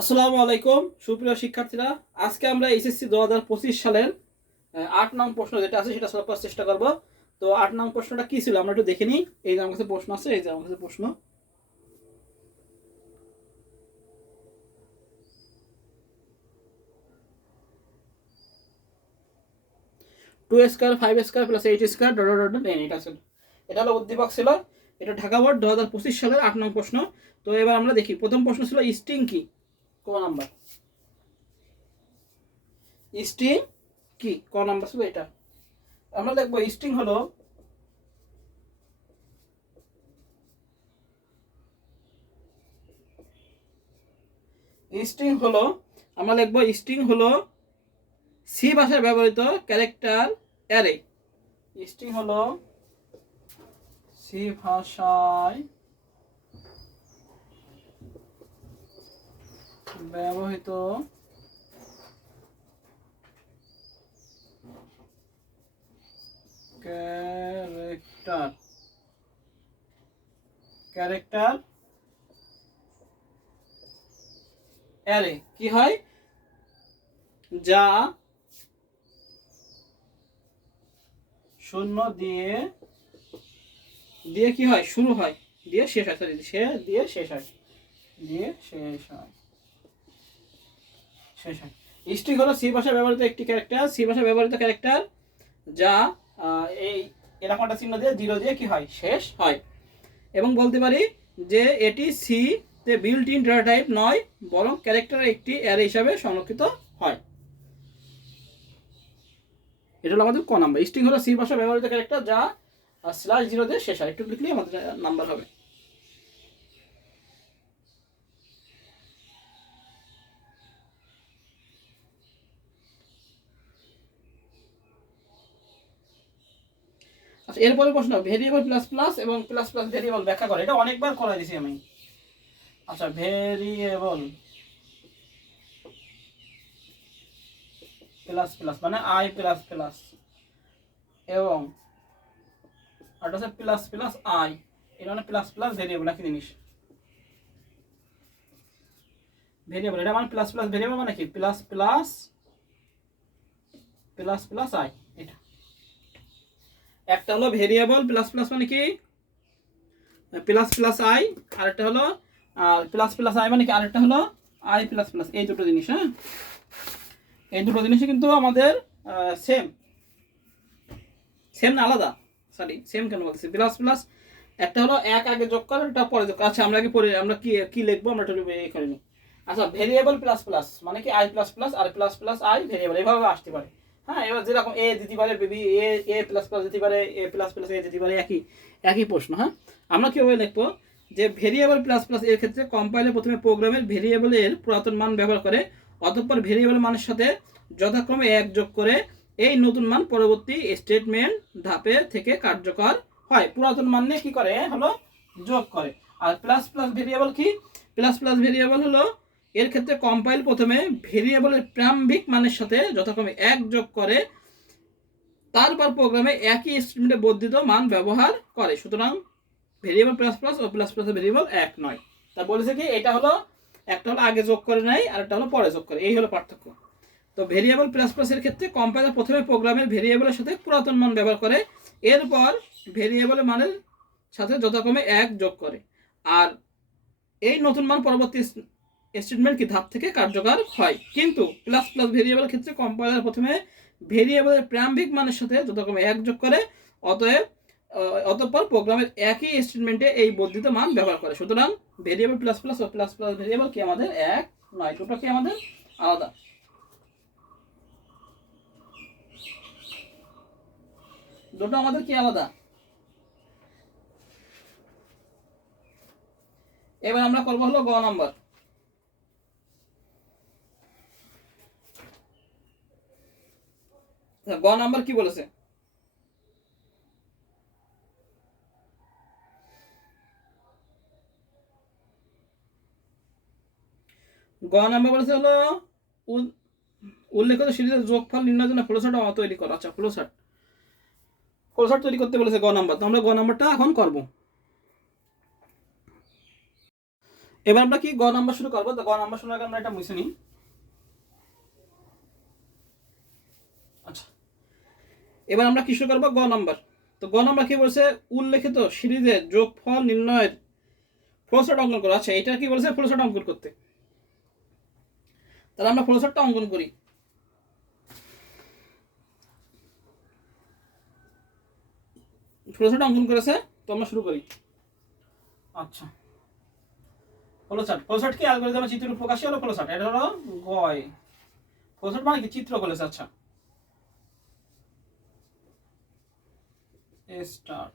আসসালামু আলাইকুম সুপ্রিয় শিক্ষার্থীরা, আজকে আমরা এসএসসি 2025 সালের 8 নং প্রশ্ন যেটা আছে সেটা সলভ করার চেষ্টা করব। তো 8 নং প্রশ্নটা কি ছিল আমরা একটু দেখে নিই। এই যে আমার কাছে প্রশ্ন আছে, এই যে আমার কাছে প্রশ্ন। 2 square 5 square plus 8 square dot dot dot n এটা ছিল। এটা হলো উদ্দীপক ছিল। এটা ঢাকা বোর্ড 2025 সালের 8 নং প্রশ্ন। তো এবার আমরা দেখি, প্রথম প্রশ্ন ছিল স্ট্রিং কি, ক নাম্বার। স্ট্রিং কি, ক নাম্বার ছিল এটা। আমরা দেখবো স্ট্রিং হলো আমরা লিখবো স্ট্রিং হলো সি ভাষায় ব্যবহৃত ক্যারেক্টার অ্যারে। স্ট্রিং হলো সি ভাষায় ব্যবহৃত ক্যারেক্টার অ্যারে কি হয়, যা শূন্য দিয়ে দিয়ে কি হয়, শুরু হয়, দিয়ে শেষ হয়, সরি দিয়ে শেষ হয়, দিয়ে শেষ হয়। স্ট্রিং হলো সি ভাষায় ব্যবহৃত একটি ক্যারেক্টার, সি ভাষায় ব্যবহৃত ক্যারেক্টার যা এই এরকম একটা চিহ্ন দিয়ে জিরো দিয়ে কি হয়, শেষ হয়। এবং বলতে পারি যে এটি সি তে বিল্ট ইন ডেটা টাইপ নয়, বরং ক্যারেক্টারের একটি অ্যারে হিসাবে সংরক্ষিত হয়। এটা হলো আমাদের ক নাম্বার। স্ট্রিং হলো সি ভাষায় ব্যবহৃত ক্যারেক্টার যা স্ল্যাশ জিরো দিয়ে শেষ হয়। একটু লিখলেই আমাদের নাম্বার হবে। আচ্ছা, এরপরে প্রশ্ন, ভেরিয়েবল প্লাস প্লাস এবং প্লাস প্লাস ভেরিয়েবল ব্যাখ্যা করে। এটা অনেকবার করা দিয়েছি আমি। আচ্ছা, ভেরিয়েবল প্লাস প্লাস মানে আই প্লাস প্লাস, এবং আরটা হচ্ছে প্লাস প্লাস আই। এটা মানে প্লাস প্লাস ভেরিয়েবল একই জিনিস। ভেরিয়েবল এটা মানে প্লাস প্লাস ভেরিয়েবল মানে কি, plus plus plus plus I. এটা একটা হলো ভেরিয়েবল প্লাস প্লাস মানে কি প্লাস প্লাস আই, আরেকটা হলো প্লাস প্লাস আই মানে কি আরেকটা হলো আই প্লাস প্লাস। এই দুটো জিনিস, হ্যাঁ, এই দুটো জিনিসই কিন্তু আমাদের সেম সেম না, আলাদা। সরি, সেম কেন বলতেছি, প্লাস প্লাস একটা হলো এক আগে যোগ করে, এটা পরে যোগ। আচ্ছা, আমরা কি পরে আমরা কি কি লিখবো, আমরা একটু এই করে নিই। আচ্ছা, ভেরিয়েবল প্লাস প্লাস মানে কি আই প্লাস প্লাস আর প্লাস প্লাস আই ভেরিয়েবল, এইভাবে আসতে পারে। হ্যাঁ, এবার যেরকম এ দিতে পারে বেবি এ, এ প্লাস প্লাস দিতে পারে, এ প্লাস প্লাস এ দিতে পারে, একই একই প্রশ্ন। হ্যাঁ, আমরা কিভাবে লিখবো যে ভেরিয়েবল প্লাস প্লাস এর ক্ষেত্রে কম্পাইলার প্রথমে প্রোগ্রামের ভেরিয়েবলের পুরাতন মান ব্যবহার করে, অতঃপর ভেরিয়েবল মানের সাথে যথাক্রমে এক যোগ করে এই নতুন মান পরবর্তী স্টেটমেন্ট ধাপে থেকে কার্যকর হয়। পুরাতন মান নিয়ে কি করে, হলো যোগ করে। আর প্লাস প্লাস ভেরিয়েবল কি, প্লাস প্লাস ভেরিয়েবল হলো এর ক্ষেত্রে কম্পাইল প্রথমে ভেরিয়েবলের প্রারম্ভিক মানের সাথে যথাক্রমে এক যোগ করে, তারপর প্রোগ্রামে একই স্টেটমেন্টে বর্ধিত মান ব্যবহার করে। সুতরাং ভেরিয়েবল প্লাস প্লাস ও প্লাস প্লাস ভেরিয়েবল এক নয়। তা বলেছে কি, এটা হলো একটা হলো আগে যোগ করে নেয় আর একটা হলো পরে যোগ করে, এই হলো পার্থক্য। তো ভেরিয়েবল প্লাস প্লাস এর ক্ষেত্রে কম্পাইলার প্রথমে প্রোগ্রামের ভেরিয়েবলের সাথে পুরাতন মান ব্যবহার করে, এরপর ভেরিয়েবলের মানের সাথে যথাক্রমে এক যোগ করে, আর এই নতুন মান পরবর্তী স্টেটমেন্ট কি ধাপ থেকে কার্যকর হয়। কিন্তু প্লাস প্লাস ভেরিয়েবলের ক্ষেত্রে কম্পাইলার প্রথমে ভেরিয়েবলের প্রারম্ভিক মানের সাথে যথাক্রমে এক যোগ করে, অতএব অতঃপর প্রোগ্রামের একই স্টেটমেন্টে এই বর্ধিত মান ব্যবহার করে। সুতরাং ভেরিয়েবল প্লাস প্লাস ও প্লাস প্লাস ভেরিয়েবল কি আমাদের এক নয়, দুটো কি আমাদের আলাদা। দুটো আমাদের কি আলাদা। এবার আমরা করবো হলো গ নাম্বার। গ নাম্বার কি বলেছে, গ নাম্বার বলেছে হলো উল্লেখিত সিরিজের যোগফল নির্ণয়ের জন্য ফ্লোচার্ট তৈরি করো। আচ্ছা, ফ্লোচার্ট তৈরি করতে বলেছে গ নাম্বার। তো আমরা গ নাম্বারটা এখন করব। এবার আমরা কি গ নাম্বার শুরু করবো। তো গ নাম্বার শুরু আগে আমরা এটা মুছে নিই। আচ্ছা, এবার আমরা কি শুরু করবো, গ নাম্বার। তো গ নাম্বার কি বলছে, উল্লেখিত সিরিজের যোগফল নির্ণয়ের ফ্লোচার্ট অঙ্কন করো। আচ্ছা, এটা কি বলছে, ফ্লোচার্ট অঙ্কন করতে। তাহলে আমরা ফ্লোচার্টটা অঙ্কন করি। ফ্লোচার্ট অঙ্কন করেছে, তো আমরা শুরু করি। আচ্ছা, ফ্লোচার্ট কি অ্যালগরিদমের চিত্র প্রকাশই হলো ফ্লোচার্ট। এটা হলো গয়। ফ্লোচার্ট মানে কি, চিত্র বলেছে। আচ্ছা, স্টার্ট।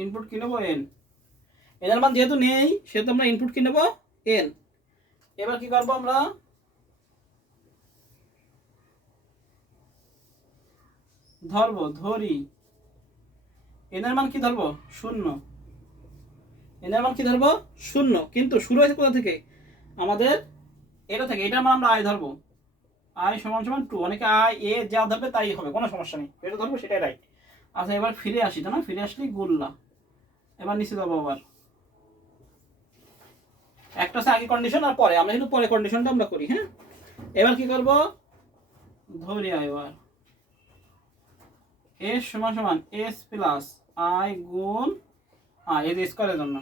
ইনপুট কি নেবো, এন। এর মান যেহেতু নেই সেহেতু আমরা ইনপুট কি নেবো, এন। এবার কি করবো আমরা, ধরি এন এর মান কি ধরবো, 0। এন এর মান কি ধরবো, 0। কিন্তু শুরু হয়েছে কোথা থেকে, আমাদের এটা থেকে। এটার মান আমরা আই ধরবো, আই সমান সমান 2। অনেকে আই এ যা ধরবে তাই হবে, কোনো সমস্যা নেই, এটা ধরবো সেটাই রাইট। আচ্ছা, এবার ফিরে আসি, তাই না, ফিরে আসলেই গোল্লা। এবার নিচে যাবো আবার। একটা হচ্ছে আগে কন্ডিশন আর পরে, আমরা কিন্তু পরে কন্ডিশনটা আমরা করি। হ্যাঁ, এবার কি করবো, ধরি আই। এবার এস সমান সমান এস প্লাস আই গুণ আই, এই যে স্কোয়ারের জন্য।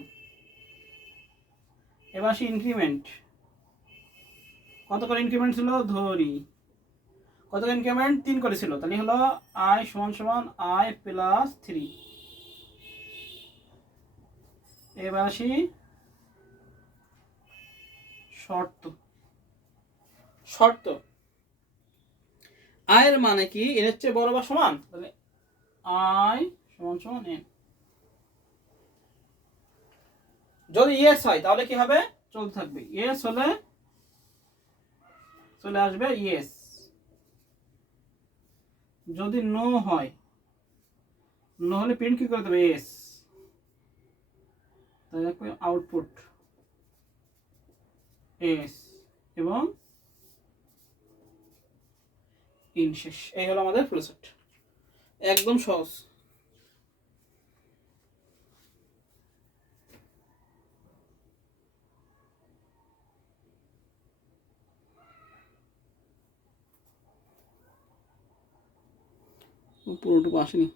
এবার আসি ইনক্রিমেন্ট। কত করে ইনক্রিমেন্ট ছিল, ধরি কত করে ইনক্রিমেন্ট, 3 করে ছিল। তাহলে হলো আই সমান সমান আই প্লাস 3। এবার আসি শর্ত। আয়ের মানে কি, এর চেয়ে বড় বা সমান, তাহলে আই সমান সমান এন। যদি ইয়েস হয় তাহলে কি হবে, চলতে থাকবে। ইয়েস হলে চলে আসবে ইয়েস। যদি নো হয়, নো হলে প্রিন্ট কি করে দেবে, এস। তাহলে আউটপুট এস এবং ইন শেষ। এই হলো আমাদের ফ্লোচার্ট, একদম সহজ। পুরোটুকু আসেনি।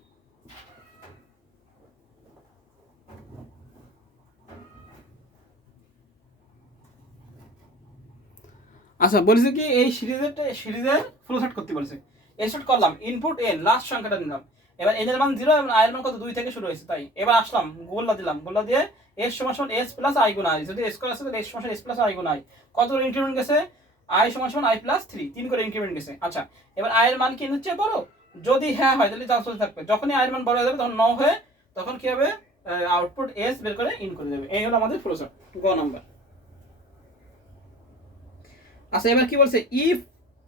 আচ্ছা, বলেছে কি এই সিরিজের ফ্লোচার্ট করতে বলেছে। এসট করলাম, ইনপুট এন, লাস্ট সংখ্যাটা নিলাম। এবার এন এর মান 0 এবং আই এর মান কত, 2 থেকে শুরু হয়েছে। তাই এবার আসলাম, গোল্লা দিলাম, গোল্লা দিয়ে এস সমান সমান এস প্লাস আই গুণ আই। যদি এস করে আসে তাহলে এস সমান এস প্লাস আই গুণ আই। কত করে ইনক্রিমেন্ট গেছে, আই সমান সমান আই প্লাস 3, 3 করে ইনক্রিমেন্ট গেছে। আচ্ছা, এবার আই এর মান কি হচ্ছে বড়, যদি হ্যাঁ হয় তাহলে যা চলতে থাকবে। যখনই আই এর মান বড় হয়ে যাবে তখন ন হয়ে, তখন কি হবে, আউটপুট এস বের করে ইন করে দেবে। এই হলো আমাদের ফ্লোচার্ট, গ নাম্বার। আচ্ছা, এবার কি বলছে, ইফ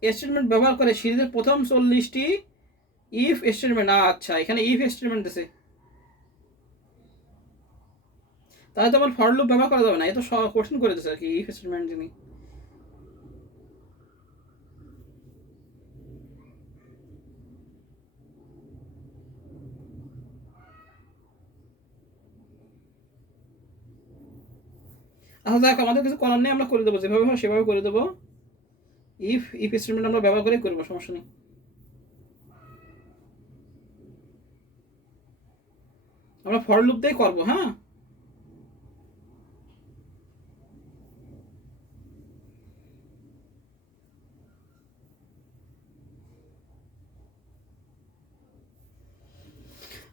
স্টেটমেন্ট ব্যবহার করে সিরিজের প্রথম 40টি ইফ স্টেটমেন্ট। আচ্ছা, এখানে ইফ স্টেটমেন্ট দিছে, তাহলে তো আমার ফর লুপ ব্যবহার করা যাবে না। এ তো কোশ্চেন করে দিছে আর কি, ইফ স্টেটমেন্ট যিনি। আচ্ছা, দেখ, আমাদের কিছু করার নেই, আমরা করে দেবো যেভাবে হয় সেভাবে করে দেবো। ইফ স্টেটমেন্ট আমরা ব্যবহার করে করবো, সমস্যা নেই। আমরা ফর লুপ দিয়ে করবো। হ্যাঁ,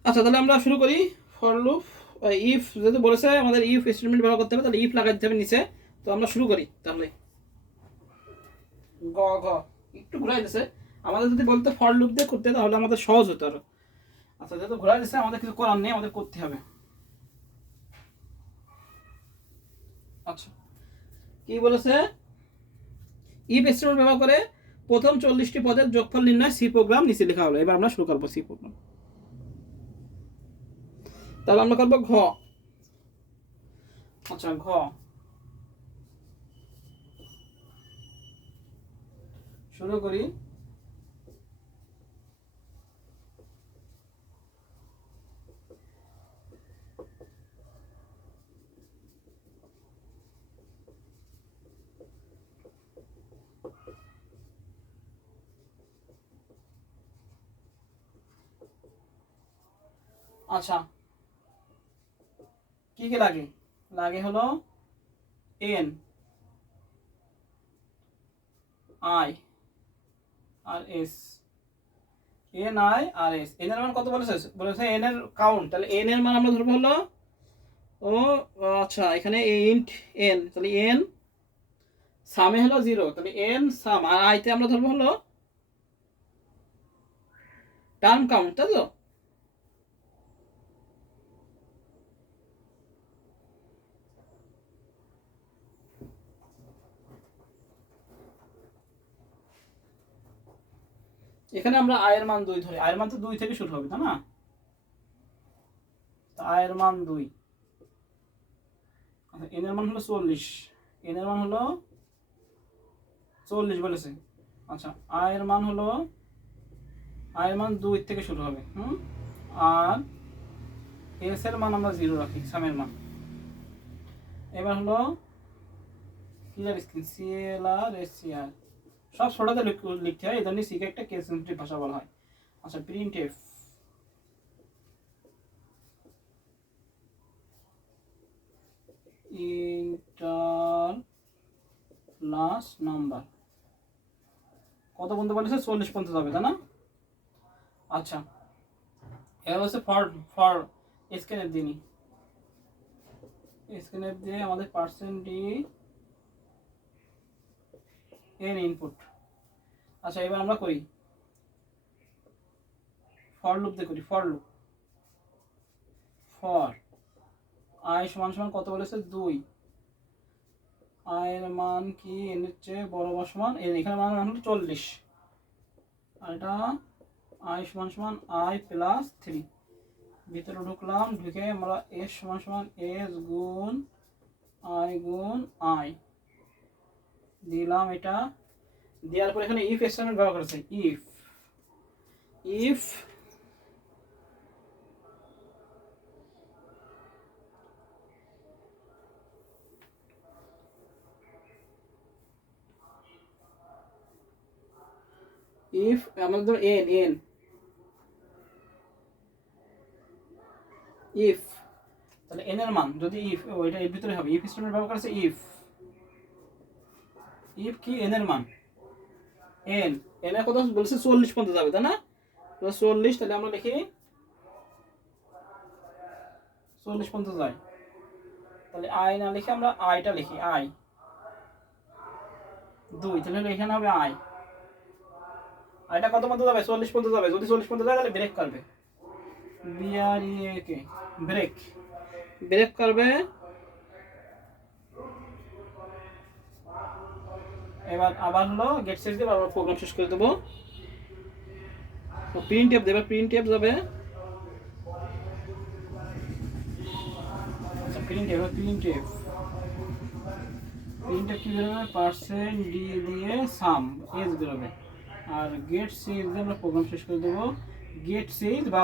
আচ্ছা, তাহলে আমরা শুরু করি। ফর লুপ, ইফ যেহেতু বলেছে আমাদের ইফ স্টেটমেন্ট ব্যবহার করতে হবে, তাহলে ইফ লাগাই দিতে হবে নিচে। তো আমরা শুরু করি তাহলে। গ ঘ একটু ঘুরাই দিছে, আমাদের যদি বলতে ফর লুপ দিয়ে করতে তাহলে আমাদের সহজ হতো আরো। আচ্ছা, যেহেতু ঘোরা দিচ্ছে আমাদের কিছু করার নেই, আমাদের করতে হবে। আচ্ছা, কি বলেছে, ইফ স্টেটমেন্ট ব্যবহার করে প্রথম 40টি পদের যোগফল নির্ণয় সি প্রোগ্রাম নিচে লেখা হলো। এবার আমরা শুরু করবো সি প্রোগ্রাম। তাহলে আমরা করবো ঘ। আচ্ছা, ঘ শুরু করি। আচ্ছা কি কি লাগে? লাগে হলো N, I R S. N I R S. N এর মান কত বলেছে? বলেছে এন এর কাউন্ট। তাহলে এন এর মান আমরা ধরবো হলো ও আচ্ছা এখানে ইন্ট এন, তাহলে এন সামে হলো 0, তাহলে এন সাম। আর আইতে আমরা ধরবো হলো টার্ম কাউন্ট, তাই তো? এখানে আমরা আয়ের মান 2 ধরি। আয়ের মান তো 2 থেকে শুরু হবে, তাই না? আয়ের মান 2। আচ্ছা এন এর মান হলো 40। এন এর মান হলো 40 বলেছে। আচ্ছা আয়ের মান হলো, আয়ের মান 2 থেকে শুরু হবে। আর এস এর মান আমরা 0 রাখি, সামের মান। এবার হলো ক্লিয়ার স্ক্রিন, সিএলআর এসসিআর সব ছোটতে লিখতে হয়, এই জন্য সিকে একটা কেস সেন্সিটিভ ভাষা বলা হয়। আচ্ছা print F inter last number কত পর্যন্ত বলেছে? 40 পর্যন্ত যাবে, তাই না? আচ্ছা এবার হচ্ছে ফর স্ক্যানএফ দিনই, স্ক্যানএফ দিয়ে আমাদের পার্সেন্ট ডি এন ইনপুট। আচ্ছা এবার আমরা করি ফর লুপ দিয়ে করি। ফর লুপ ফর আই সমান সমান কত বলেছে? 2। আয়ের মান কি এন এর চেয়ে বড় বা সমান এন, এখানে মান হলো 40। আর এটা আই সমান সমান আই প্লাস 3। ভিতরে ঢুকলাম, ঢুকে আমরা এস সমান সমান এস গুণ আই দিলাম। এটা দেওয়ার পর এখানে ইফ স্টেটমেন্ট ব্যবহার করেছে। ইফ ইফ আমাদের এন ইফ, তাহলে এন এর মান যদি ইফ ওইটা এর ভিতরে হবে, ইফ স্টেটমেন্ট ব্যবহার করেছে। ইফ কি এন এর মান, এন এর কত বলছে? 40 পর্যন্ত যাবে, তাই না? তো 40, তাহলে আমরা লিখি 40 পর্যন্ত যায়। তাহলে আই না লিখে আমরা আইটা লিখি, আই 2, তাহলে এখানে হবে আইটা কত পর্যন্ত যাবে? 40 পর্যন্ত যাবে। যদি 40 পর্যন্ত যায় তাহলে ব্রেক করবে, বিআরইএকে ব্রেক করবে। এবার আবার হলো গেট সেট দিয়ে আবার প্রোগ্রাম শেষ করে দেবো। তো প্রিন্ট এফ দেবে, প্রিন্ট এফ যাবে। আচ্ছা প্রিন্ট এফ কি বেরোবে? পার্সেন্ট ডি দিয়ে সাম এস বেরোবে। আর গেট সেট দিয়ে আমরা প্রোগ্রাম শেষ করে দেবো। গেট সেট বা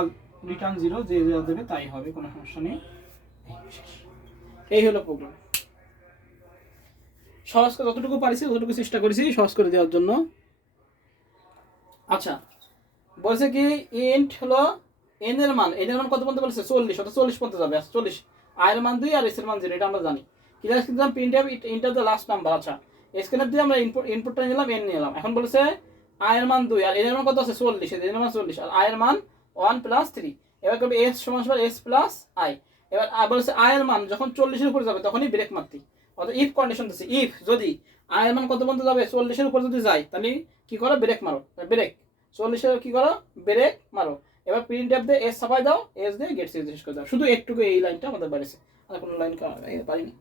রিটার্ন 0 যে যা দেবে তাই হবে, কোনো সমস্যা নেই। এই হলো প্রোগ্রাম। সহজ করে যতটুকু পারিছি ততটুকু চেষ্টা করেছি সহজ করে দেওয়ার জন্য। আচ্ছা বলছে কি ইন্ট হলো এন এর মান কত পর্যন্ত বলছে? 40, অর্থাৎ 40 পর্যন্ত যাবে। 40 আয়ের মান 2 আর এস এর মান 0, এটা আমরা জানি। ক্লিয়ার স্ক্রিন দিলাম, print enter the last number. আচ্ছা স্ক্যানএফ দিয়ে আমরা ইনপুটটা নিলাম, এন নিলাম। এখন বলেছে আয়ের মান 2 আর এন এর মান কত আছে? 40, এর মান 40 আর আয়ের মান 1 প্লাস 3। এবার করবে এস সমান সমান এস প্লাস আই। এবার বলেছে আয়ের মান যখন 40 এর উপর যাবে তখনই ব্রেক মারতি, অর্থাৎ ইফ কন্ডিশন দিচ্ছে। ইফ যদি আয়ের মান কত পর্যন্ত যাবে? 40 এর উপর যদি যায় তাহলে কি করো? ব্রেক মারো। ব্রেক 40 এর কি করো? ব্রেক মারো। এবার প্রিন্ট এফ দিয়ে এস ছাপাই দাও, এস দিয়ে গেট সিরিজ শেষ করে দাও। শুধু একটুকু এই লাইনটা আমাদের বাড়িছে, আর কোনো লাইন পারিনি।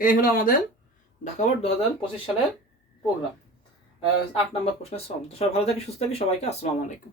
এই হলো আমাদের ঢাকা বোর্ড 2025 সালের প্রোগ্রাম। 8 নম্বর প্রশ্নের সলভ। তো সবাই ভালো থাকি, সুস্থ থাকি, সবাইকে আসসালামু আলাইকুম।